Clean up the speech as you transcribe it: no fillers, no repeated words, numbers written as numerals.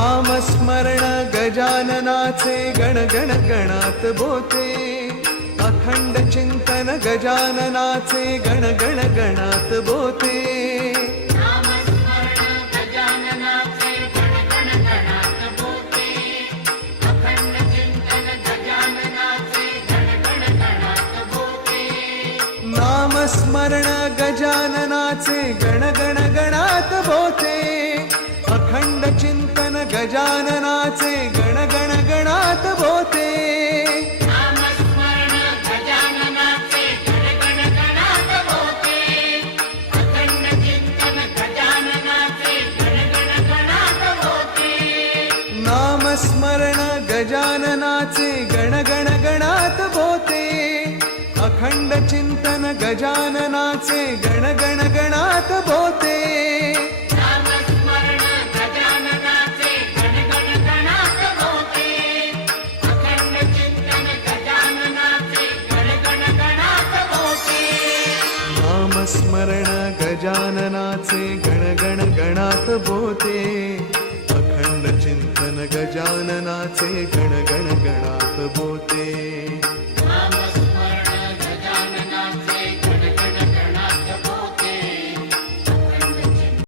नामस्मरण गजाननाचे गण गण गणात बोते, अखंड चिंतन गजाननाचे गण गण गणात बोते. नामस्मरण गजाननाचे गण गण गणात बोते, अखंड चिंतन गजाननाचे गण गण गणात बोते. नामस्मरण गजाननाचे गण गण गणात बोते, अखंड चिंतन गजाननाचे गण गण गणात बोते. नामस्मरण गजाननाचे गण गण गणात बोते, अखंड चिंतन गजाननाचे गण गण गणात बोते. नामस्मरण गजाननाचे गण गण गणात बोते, अखंड चिंतन गजाननाचे गण गण गणात बोते. नामस्मरण गजाननाचे गण गण गणात बोते, अखंड चिंतन गजाननाचे गण गण गणात बोते. नामस्मरण गजाननाचे गण गण गणात बोते, अखंड चिंतन गजाननाचे गण गण गणात बोते.